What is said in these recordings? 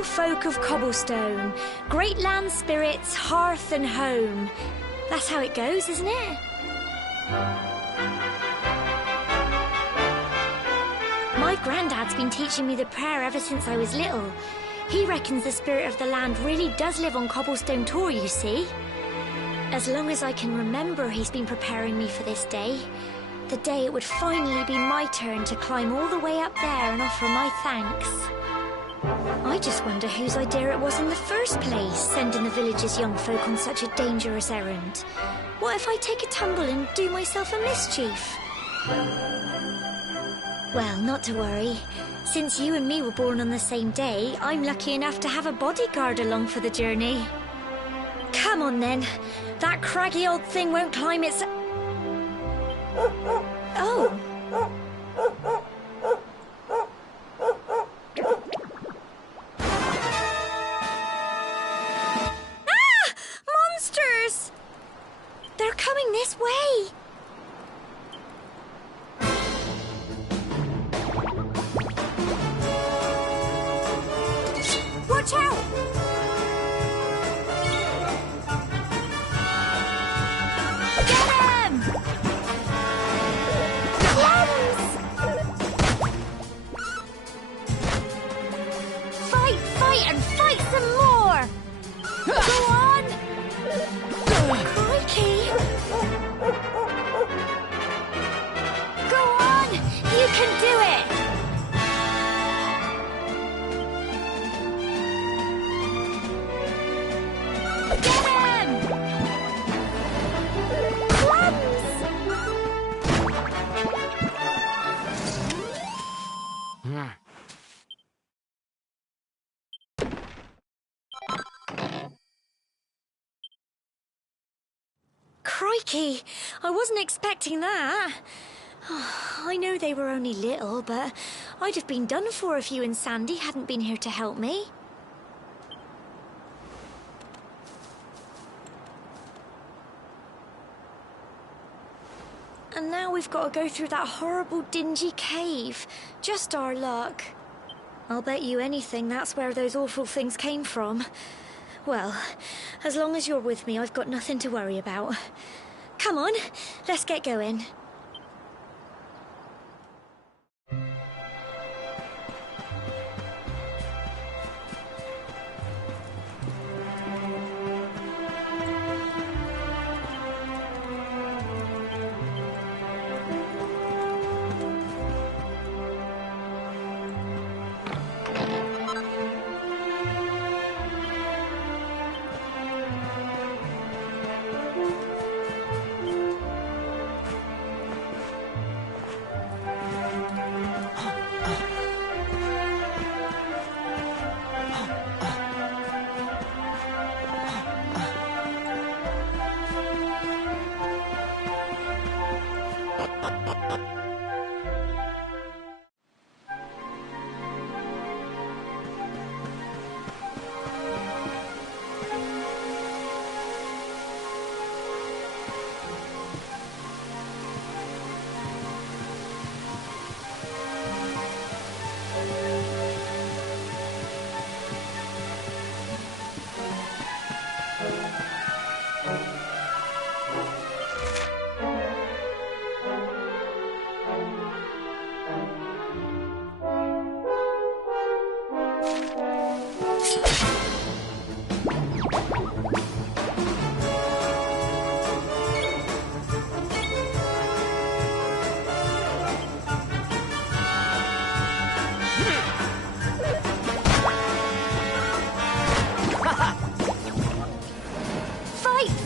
Gentle folk of cobblestone, great land spirits, hearth and home. That's how it goes, isn't it? My granddad's been teaching me the prayer ever since I was little. He reckons the spirit of the land really does live on Cobblestone Tor, you see. As long as I can remember, he's been preparing me for this day. The day it would finally be my turn to climb all the way up there and offer my thanks. I just wonder whose idea it was in the first place, sending the village's young folk on such a dangerous errand. What if I take a tumble and do myself a mischief? Well, not to worry. Since you and me were born on the same day, I'm lucky enough to have a bodyguard along for the journey. Come on then. That craggy old thing won't climb its... Oh. Ah! Monsters! They're coming this way. Watch out! Get him! Clems! Fight, and fight some more! Go on! Crikey! Go on! You can do it! Get him! Clems! Crikey! I wasn't expecting that. I know they were only little, but I'd have been done for if you and Sandy hadn't been here to help me. And now we've got to go through that horrible, dingy cave. Just our luck. I'll bet you anything that's where those awful things came from. Well, as long as you're with me, I've got nothing to worry about. Come on, let's get going.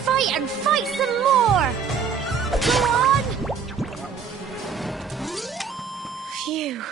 Fight and fight some more! Go on! Phew.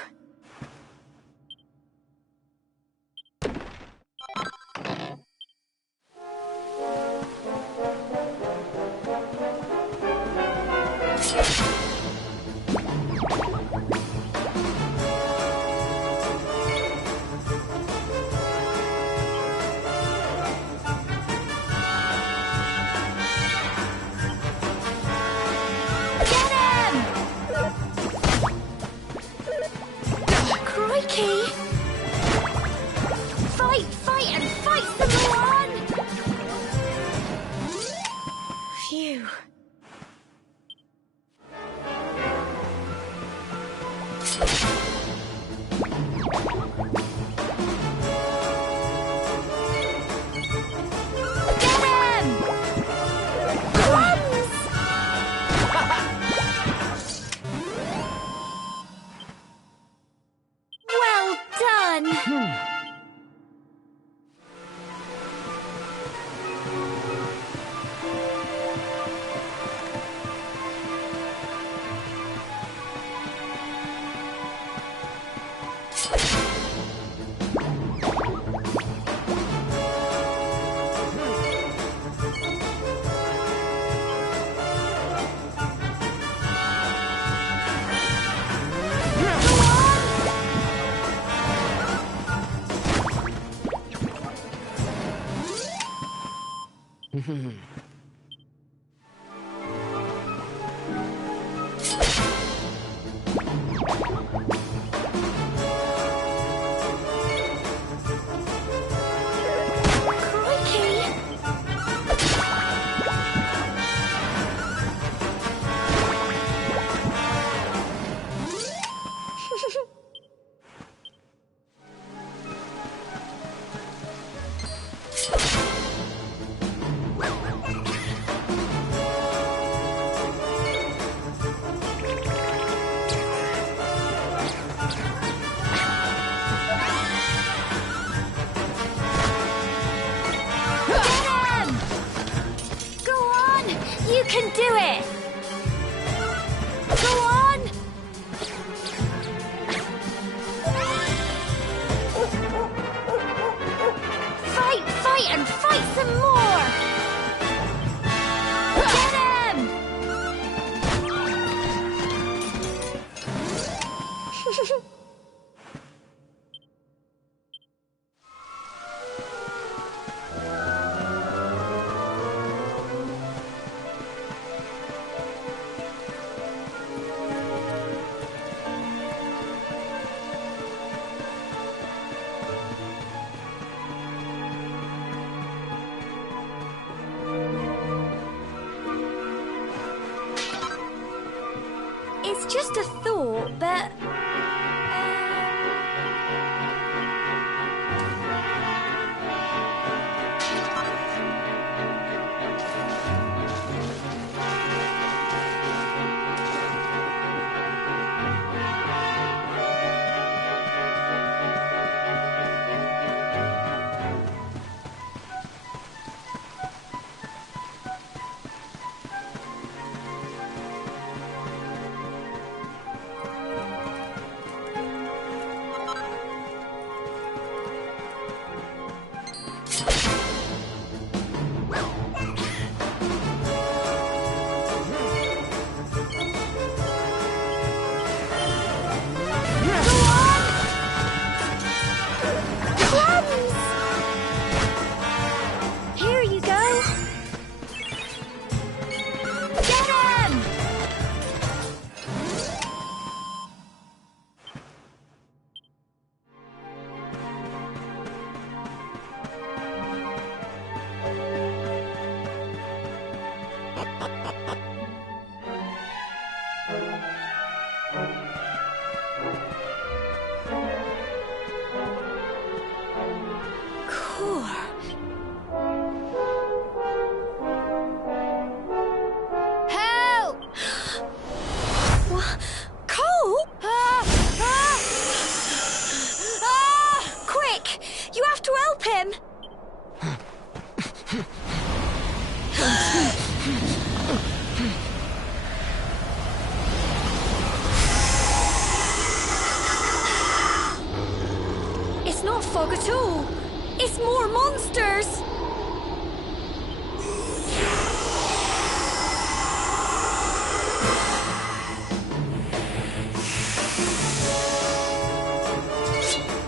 You can do it! Go on! Fight, fight, and fight some more! Get him! It's just a thought, but... It's not fog at all. It's more monsters.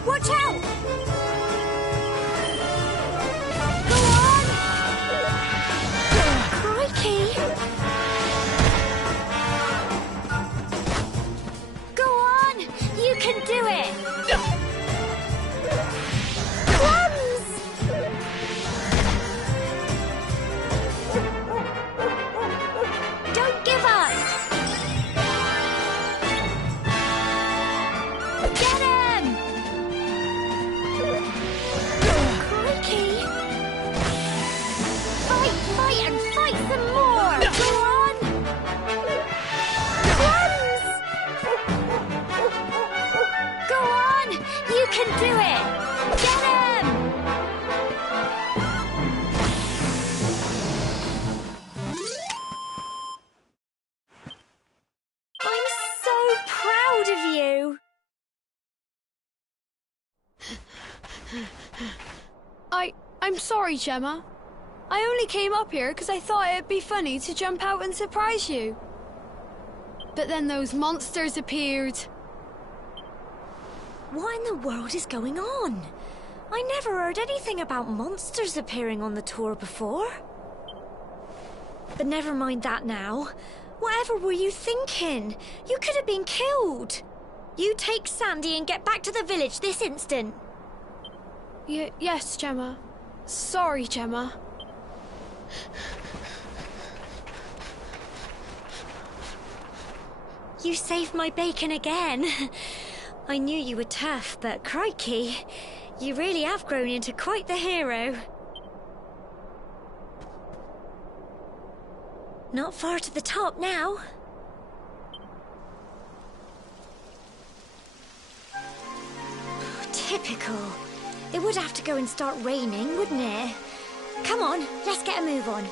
Watch out! Go on! Crikey! Go on! You can do it! Don't give up! Get him! Crikey! Fight, fight, and fight some more! Go on! Crumbs! Go on! You can do it! Get him! I'm so proud of you! I'm sorry, Gemma. I only came up here because I thought it'd be funny to jump out and surprise you. But then those monsters appeared. What in the world is going on? I never heard anything about monsters appearing on the tour before. But never mind that now. Whatever were you thinking? You could have been killed. You take Sandy and get back to the village this instant. Yes, Gemma. Sorry, Gemma. You saved my bacon again. I knew you were tough, but crikey, you really have grown into quite the hero. Not far to the top now. Typical. It would have to go and start raining, wouldn't it? Come on, let's get a move on.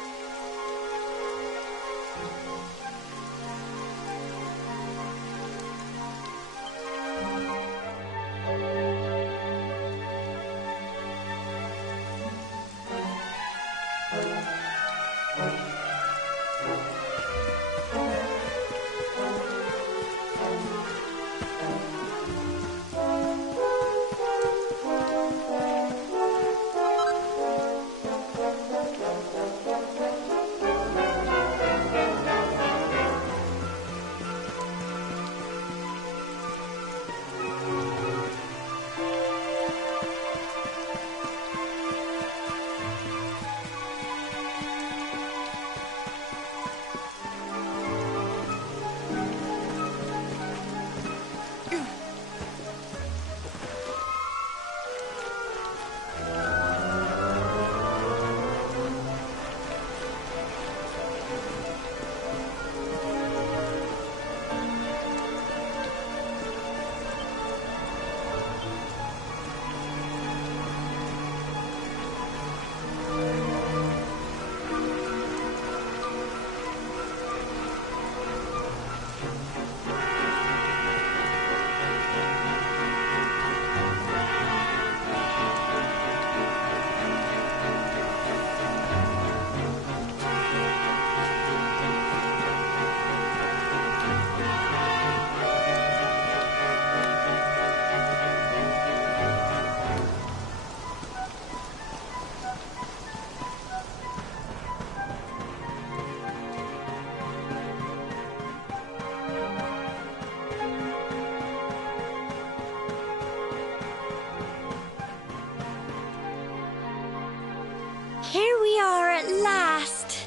Here we are at last.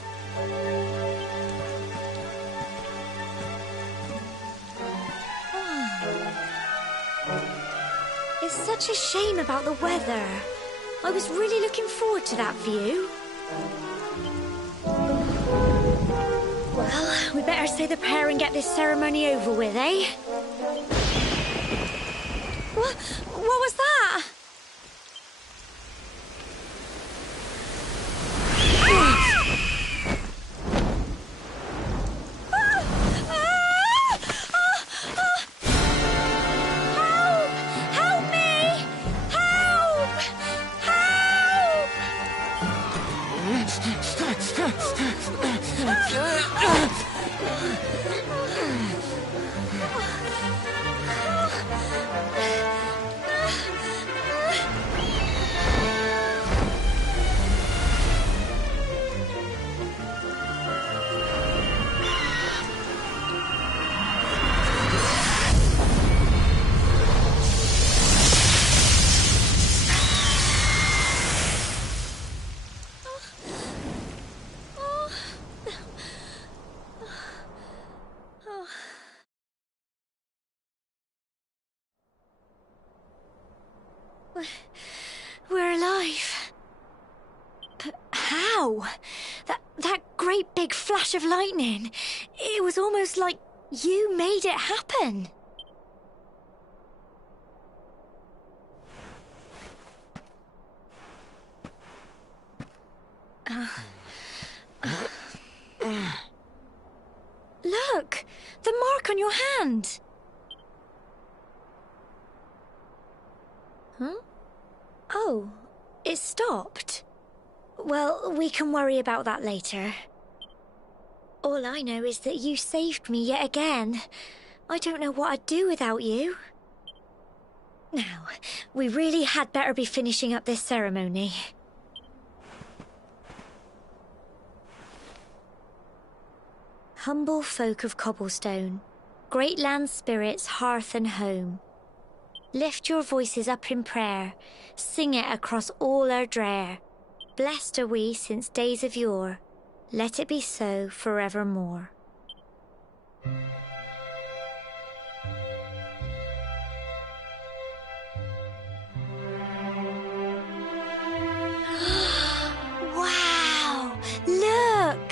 It's such a shame about the weather. I was really looking forward to that view. Well, we better say the prayer and get this ceremony over with, eh? What was that? We're alive. But how? That great big flash of lightning. It was almost like you made it happen. Look! The mark on your hand! Huh? Oh, it stopped. Well, we can worry about that later. All I know is that you saved me yet again. I don't know what I'd do without you. Now, we really had better be finishing up this ceremony. Humble folk of Cobblestone, great land spirits, hearth and home, lift your voices up in prayer, sing it across all our drear. Blessed are we since days of yore, let it be so forevermore. Wow! Look!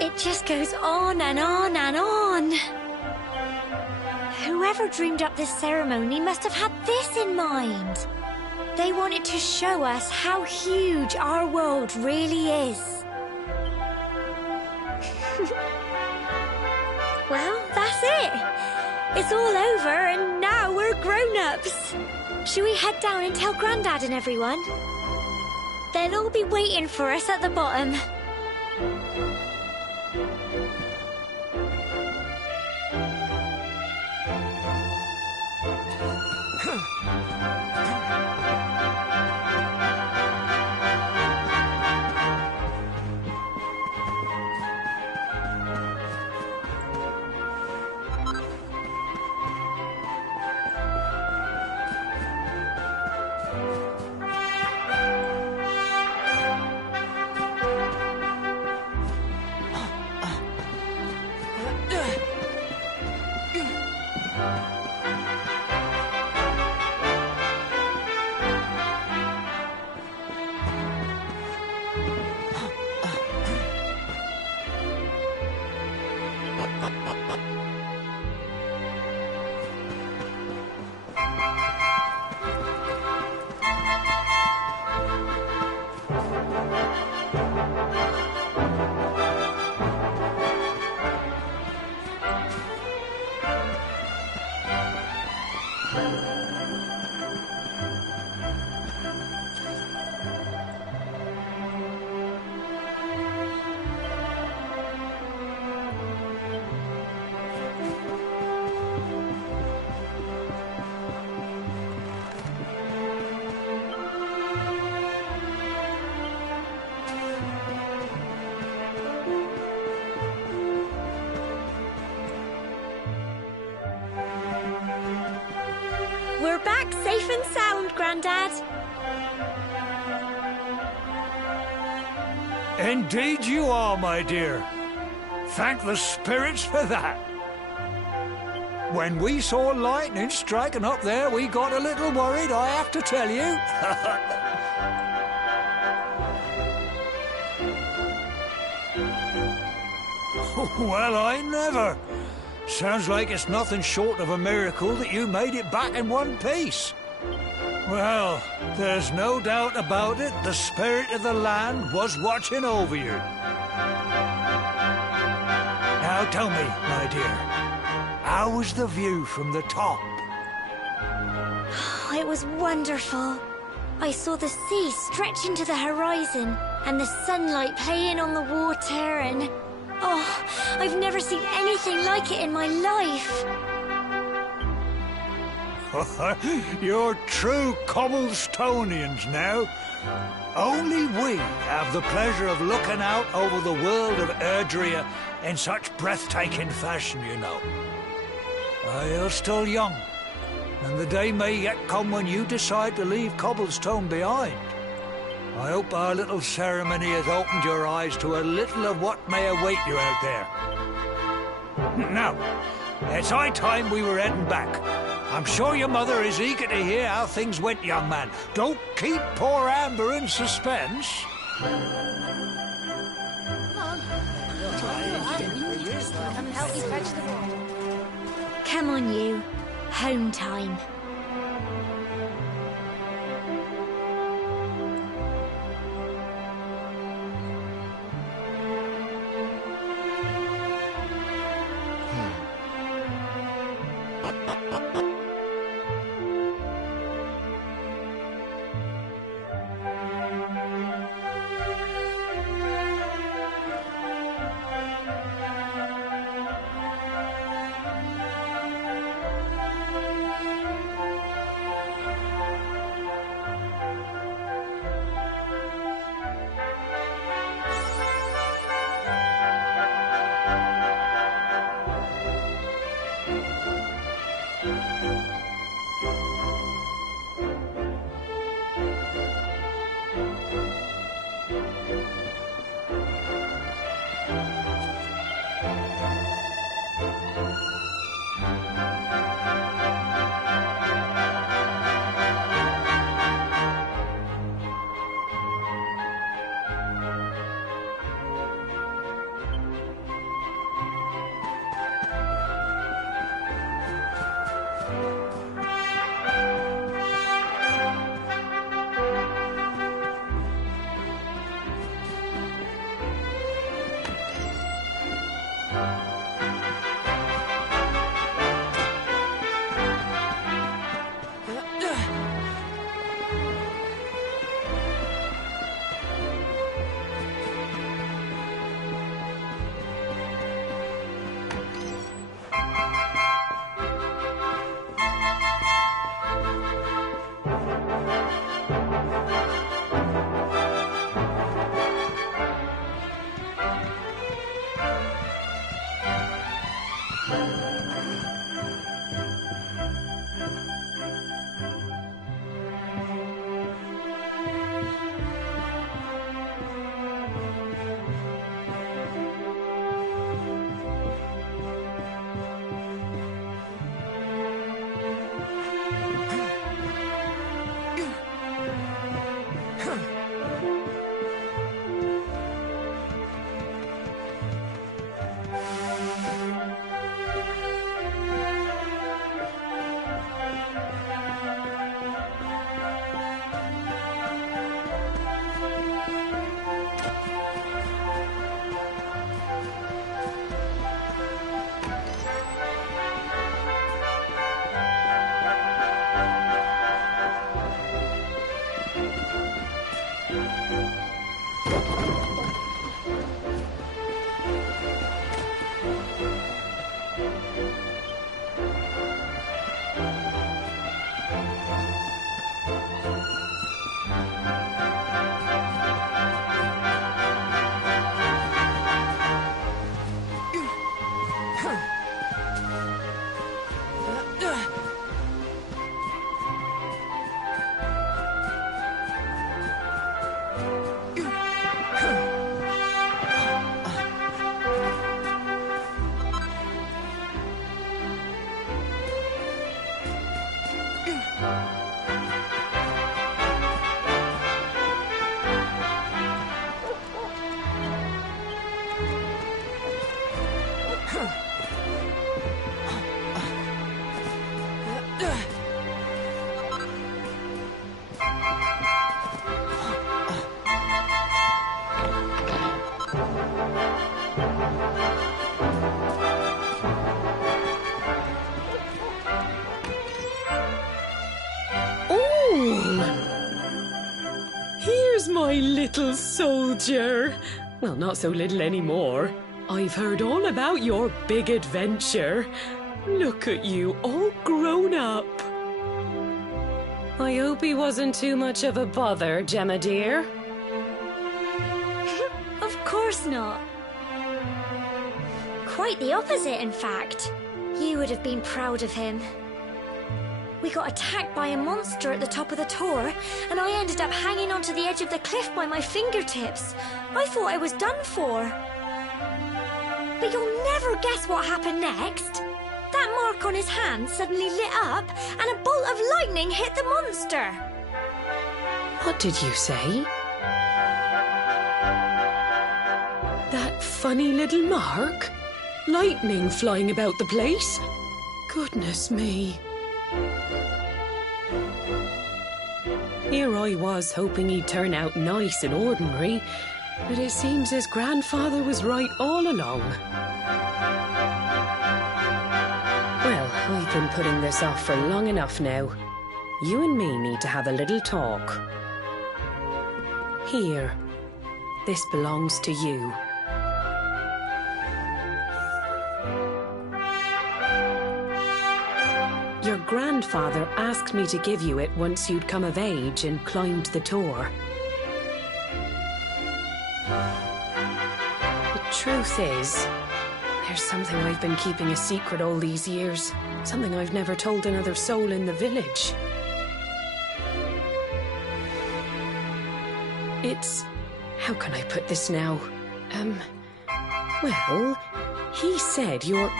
It just goes on and on and on. Whoever dreamed up this ceremony must have had this in mind. They wanted to show us how huge our world really is. Well, that's it. It's all over and now we're grown-ups. Shall we head down and tell Grandad and everyone? They'll all be waiting for us at the bottom. We're back safe and sound, Grandad. Indeed you are, my dear. Thank the spirits for that. When we saw lightning striking up there, we got a little worried, I have to tell you. Well, I never. Sounds like it's nothing short of a miracle that you made it back in one piece. Well, there's no doubt about it, the spirit of the land was watching over you. Now tell me, my dear, how was the view from the top? It was wonderful. I saw the sea stretch into the horizon and the sunlight playing on the water and... Oh, I've never seen anything like it in my life. You're true Cobblestonians now. Only we have the pleasure of looking out over the world of Erdrea in such breathtaking fashion, you know. You're still young, and the day may yet come when you decide to leave Cobblestone behind. I hope our little ceremony has opened your eyes to a little of what may await you out there. Now, it's high time we were heading back. I'm sure your mother is eager to hear how things went, young man. Don't keep poor Amber in suspense. Come on, you. Home time. Here's my little soldier. Well, not so little anymore. I've heard all about your big adventure. Look at you, all grown up. I hope he wasn't too much of a bother, Gemma dear. Of course not. Quite the opposite, in fact. You would have been proud of him. We got attacked by a monster at the top of the tower, and I ended up hanging onto the edge of the cliff by my fingertips. I thought I was done for. But you'll never guess what happened next. That mark on his hand suddenly lit up, and a bolt of lightning hit the monster. What did you say? That funny little mark? Lightning flying about the place? Goodness me. Here I was hoping he'd turn out nice and ordinary, but it seems his grandfather was right all along. Well, I've been putting this off for long enough now. You and me need to have a little talk. Here, this belongs to you. Your grandfather asked me to give you it once you'd come of age and climbed the Tor. The truth is, there's something I've been keeping a secret all these years. Something I've never told another soul in the village. It's... how can I put this now? Well, he said you're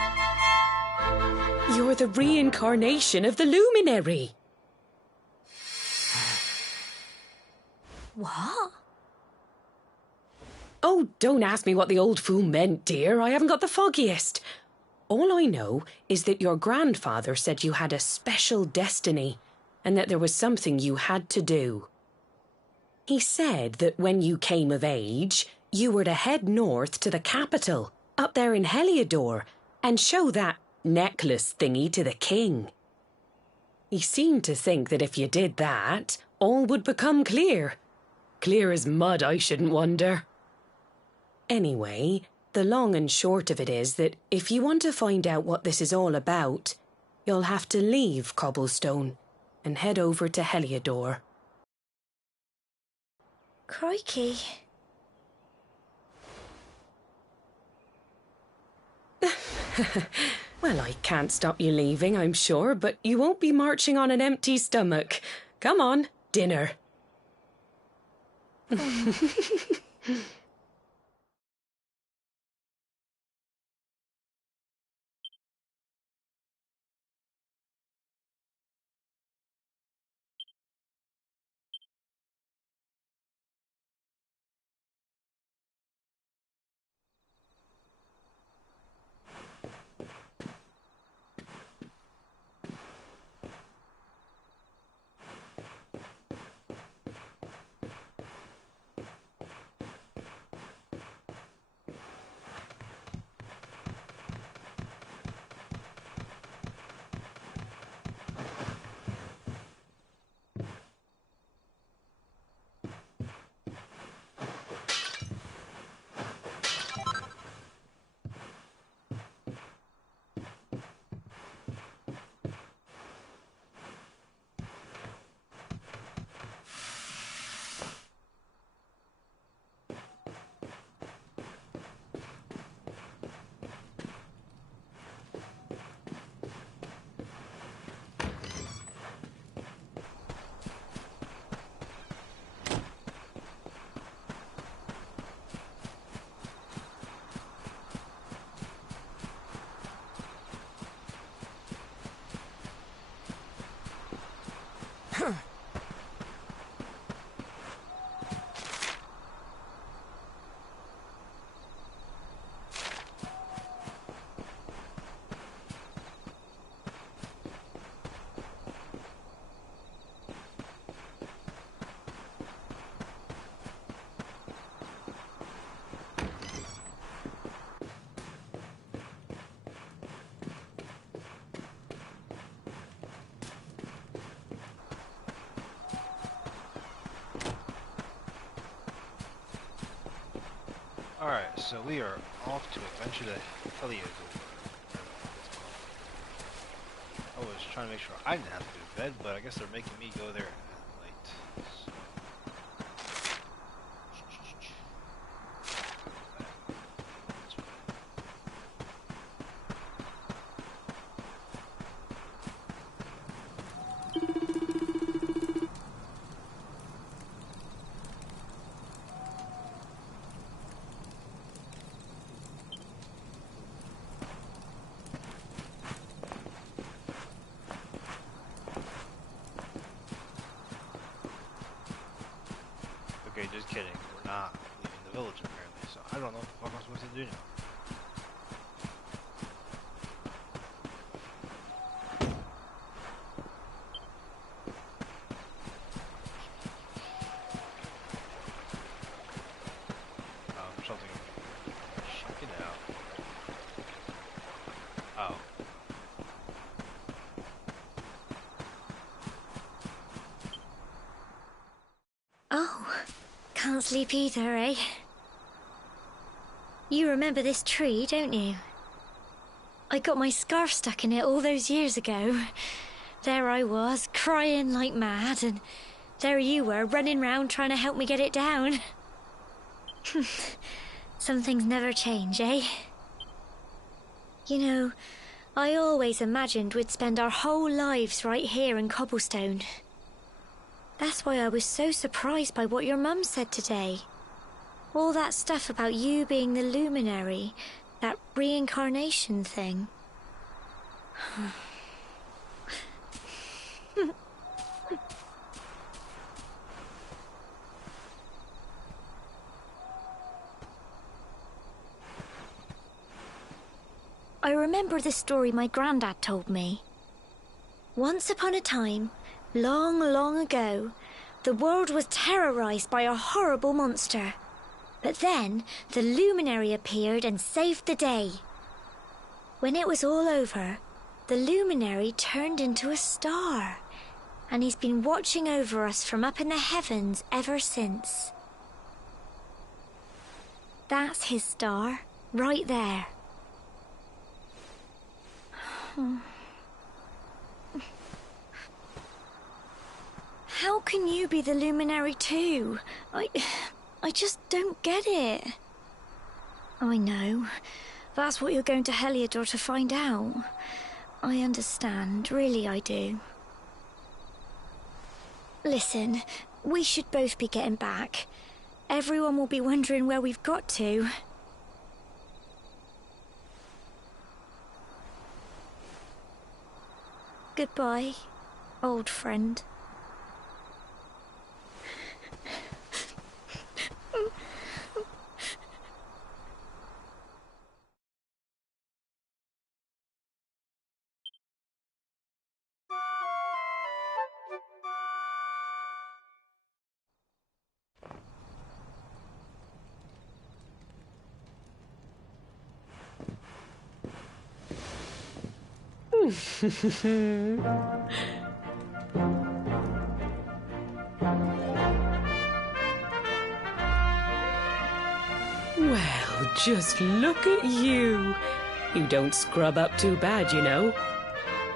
the reincarnation of the Luminary. What? Oh, don't ask me what the old fool meant, dear. I haven't got the foggiest. All I know is that your grandfather said you had a special destiny and that there was something you had to do. He said that when you came of age, you were to head north to the capital, up there in Heliodor, and show that necklace thingy to the king. He seemed to think that if you did that, all would become clear. Clear as mud, I shouldn't wonder. Anyway, the long and short of it is that if you want to find out what this is all about, you'll have to leave Cobblestone and head over to Heliodor. Crikey. Well, I can't stop you leaving, I'm sure, but you won't be marching on an empty stomach. Come on, dinner. Alright, so we are off to adventure to Heliodor. I was trying to make sure I didn't have to go to bed, but I guess they're making me go there at night. Okay, just kidding. We're not leaving the village apparently, so I don't know what I'm supposed to do now. Something. Check it out. Oh. Oh, can't sleep either, eh? You remember this tree, don't you? I got my scarf stuck in it all those years ago. There I was, crying like mad, and there you were, running round trying to help me get it down. Some things never change, eh? You know, I always imagined we'd spend our whole lives right here in Cobblestone. That's why I was so surprised by what your mum said today. All that stuff about you being the luminary, that reincarnation thing. I remember the story my granddad told me. Once upon a time, long, long ago, the world was terrorized by a horrible monster. But then, the luminary appeared and saved the day. When it was all over, the luminary turned into a star, and he's been watching over us from up in the heavens ever since. That's his star, right there. How can you be the luminary too? I just don't get it. I know. That's what you're going to Heliodor to find out. I understand, really I do. Listen, we should both be getting back. Everyone will be wondering where we've got to. Goodbye, old friend. Well, just look at you. You don't scrub up too bad, you know.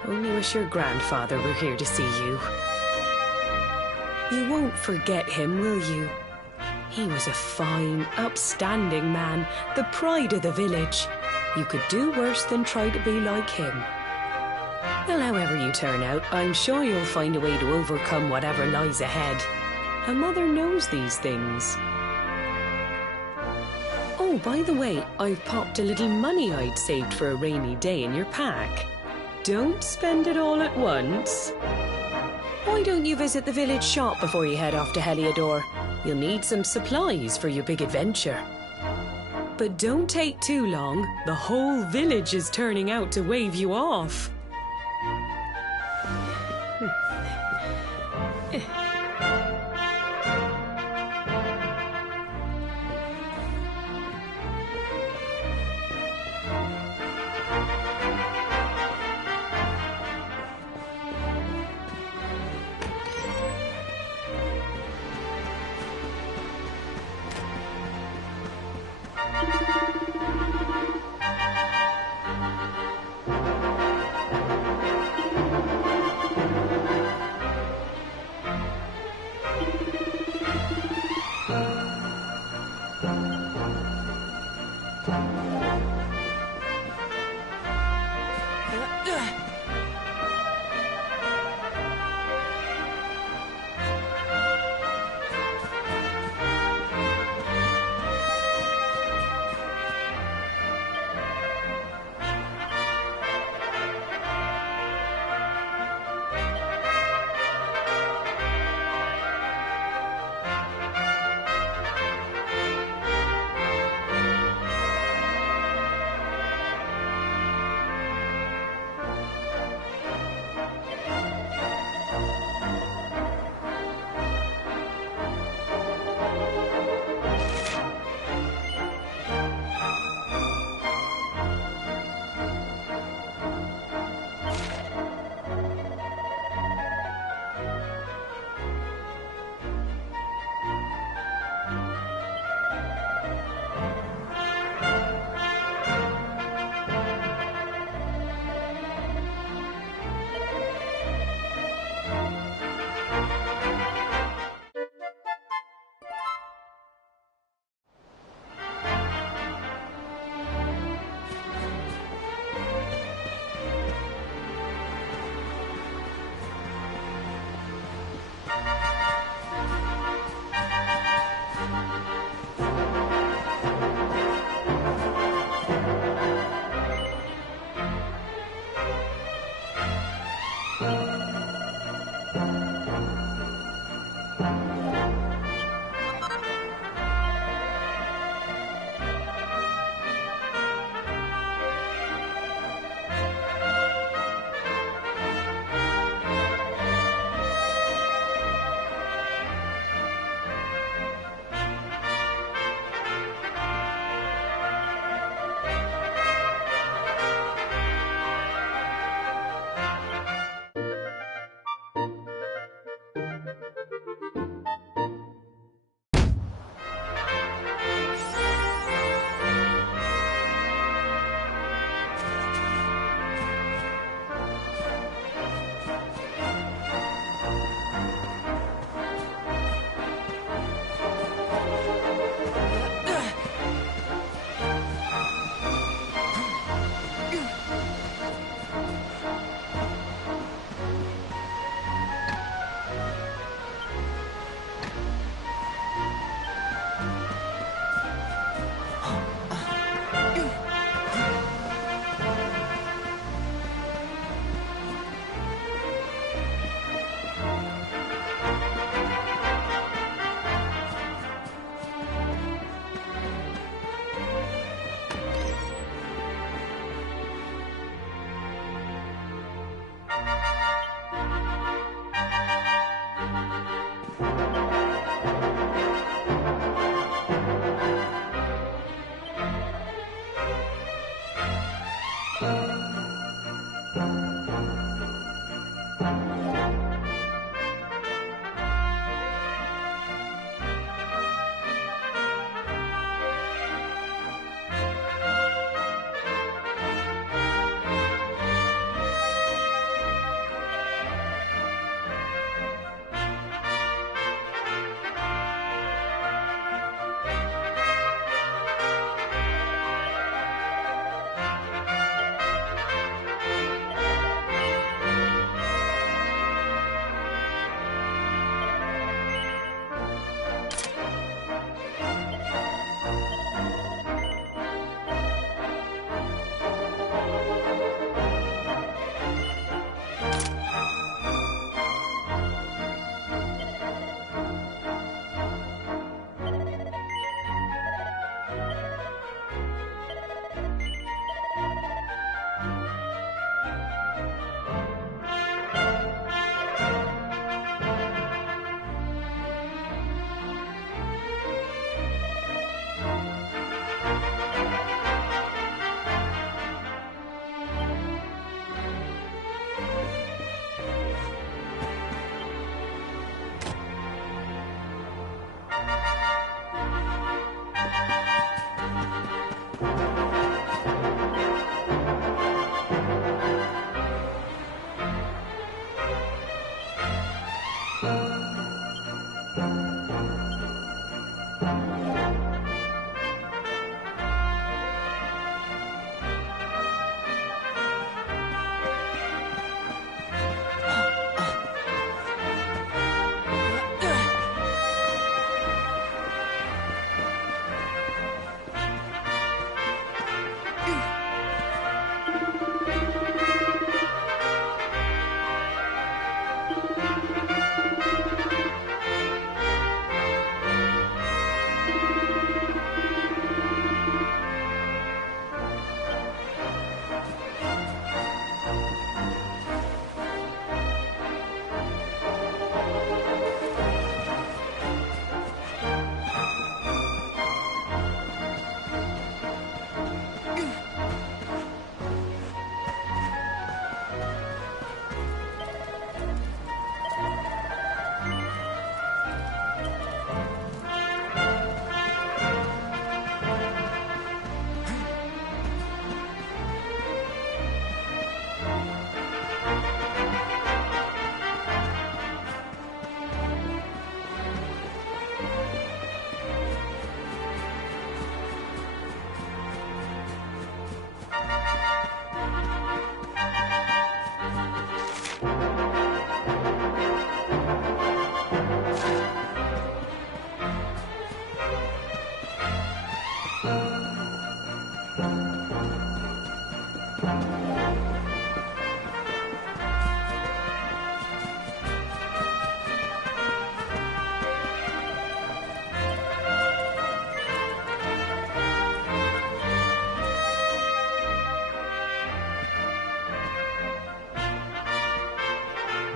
Only wish your grandfather were here to see you. You won't forget him, will you? He was a fine, upstanding man, the pride of the village. You could do worse than try to be like him. Well, however you turn out, I'm sure you'll find a way to overcome whatever lies ahead. A mother knows these things. Oh, by the way, I've popped a little money I'd saved for a rainy day in your pack. Don't spend it all at once. Why don't you visit the village shop before you head off to Heliodor? You'll need some supplies for your big adventure. But don't take too long. The whole village is turning out to wave you off.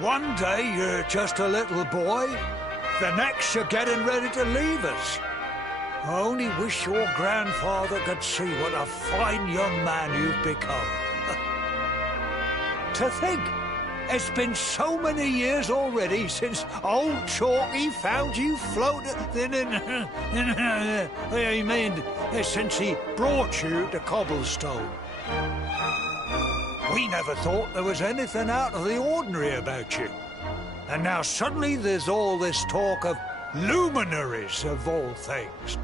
One day you're just a little boy, the next you're getting ready to leave us. I only wish your grandfather could see what a fine young man you've become. To think, it's been so many years already since old Chalky found you floating I mean, since he brought you to Cobblestone. We never thought there was anything out of the ordinary about you. And now suddenly there's all this talk of luminaries of all things.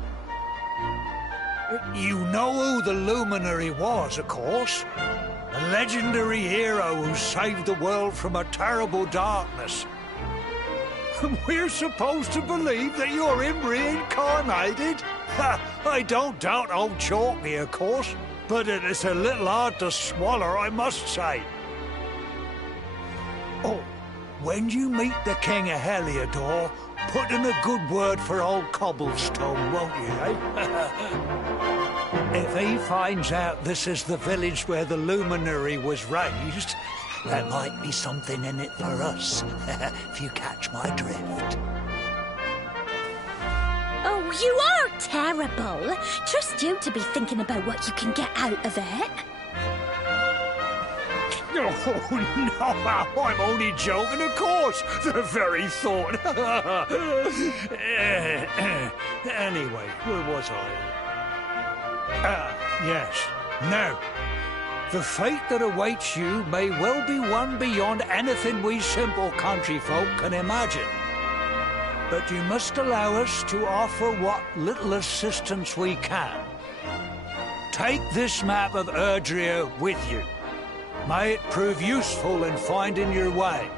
You know who the luminary was, of course. A legendary hero who saved the world from a terrible darkness. We're supposed to believe that you're him reincarnated? I don't doubt old Chalky, of course, but it is a little hard to swallow, I must say. Oh, when you meet the King of Heliodor, put in a good word for old Cobblestone, won't you, eh? If he finds out this is the village where the luminary was raised, there might be something in it for us, if you catch my drift. Oh, you are terrible. Trust you to be thinking about what you can get out of it. Oh, no, I'm only joking, of course. The very thought. Anyway, where was I? Yes. Now, the fate that awaits you may well be one beyond anything we simple country folk can imagine. But you must allow us to offer what little assistance we can. Take this map of Erdrea with you. May it prove useful in finding your way.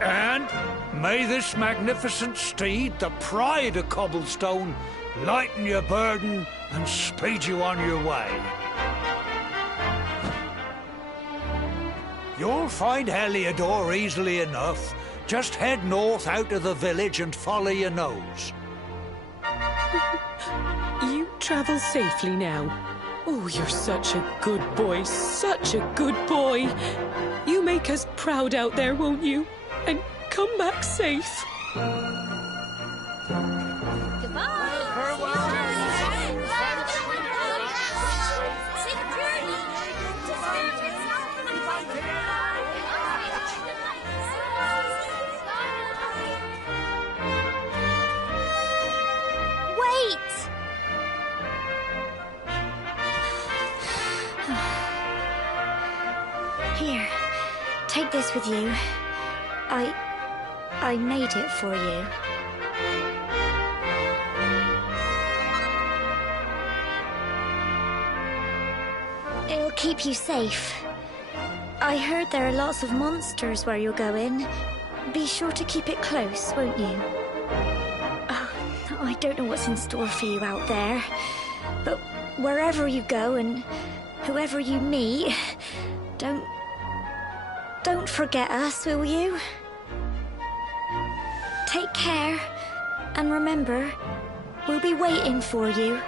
And may this magnificent steed, the pride of Cobblestone, lighten your burden and speed you on your way. You'll find Heliodor easily enough. Just head north out of the village and follow your nose. You travel safely now. Oh, you're such a good boy, such a good boy. You make us proud out there, won't you? And come back safe. Here, take this with you. I made it for you. It'll keep you safe. I heard there are lots of monsters where you're going. Be sure to keep it close, won't you? Oh, I don't know what's in store for you out there, but wherever you go and whoever you meet, don't forget us, will you? Take care, and remember, we'll be waiting for you.